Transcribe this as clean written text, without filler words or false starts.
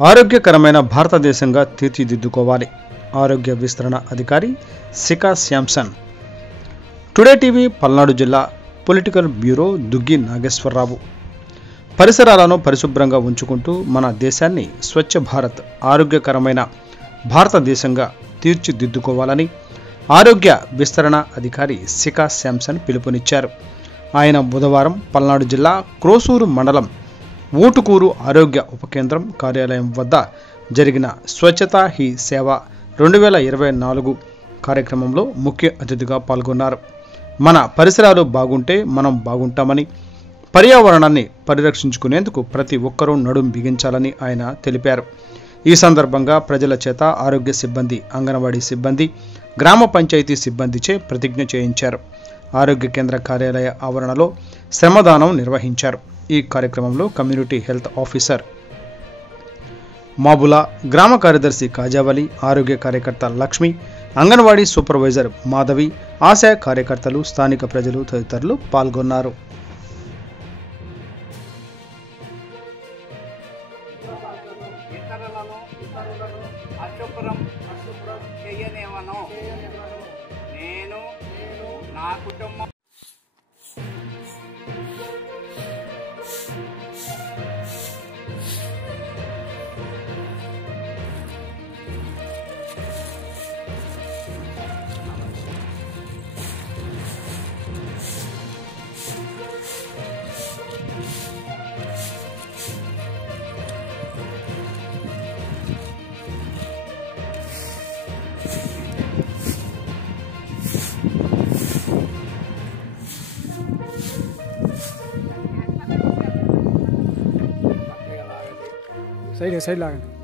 ఆరోగ్యకరమైన భారతదేశంగా తీర్చిదిద్దుకోవాలి. ఆరోగ్య విస్తరణ అధికారి శిఖా శాంసన్. టుడే టీవీ పల్నాడు జిల్లా పొలిటికల్ బ్యూరో దుగ్గి నాగేశ్వరరావు. పరిసరాలను పరిశుభ్రంగా ఉంచుకుంటూ మన దేశాన్ని స్వచ్ఛ భారత్ ఆరోగ్యకరమైన భారతదేశంగా తీర్చిదిద్దుకోవాలని ఆరోగ్య విస్తరణ అధికారి శిఖా శాంసన్ పిలుపునిచ్చారు. ఆయన బుధవారం పల్నాడు జిల్లా క్రోసూరు మండలం ఊటుకూరు ఆరోగ్య ఉప కేంద్రం కార్యాలయం వద్ద జరిగిన స్వచ్ఛతా హీ సేవ 2024 కార్యక్రమంలో ముఖ్య అతిథిగా పాల్గొన్నారు. మన పరిసరాలు బాగుంటే మనం బాగుంటామని, పర్యావరణాన్ని పరిరక్షించుకునేందుకు ప్రతి ఒక్కరూ నడుం బిగించాలని ఆయన తెలిపారు. ఈ సందర్భంగా ప్రజల చేత ఆరోగ్య సిబ్బంది, అంగన్వాడీ సిబ్బంది, గ్రామ పంచాయతీ సిబ్బందిచే ప్రతిజ్ఞ చేయించారు. ఆరోగ్య కేంద్ర కార్యాలయ ఆవరణలో శ్రమదానం నిర్వహించారు. ఈ కార్యక్రమంలో కమ్యూనిటీ హెల్త్ ఆఫీసర్ మాబులా, గ్రామ కార్యదర్శి కాజావలి, ఆరోగ్య కార్యకర్త లక్ష్మి, అంగన్వాడీ సూపర్వైజర్ మాధవి, ఆశా కార్యకర్తలు, స్థానిక ప్రజలు తదితరులు పాల్గొన్నారు. నేను నా కుటుంబం सही लागे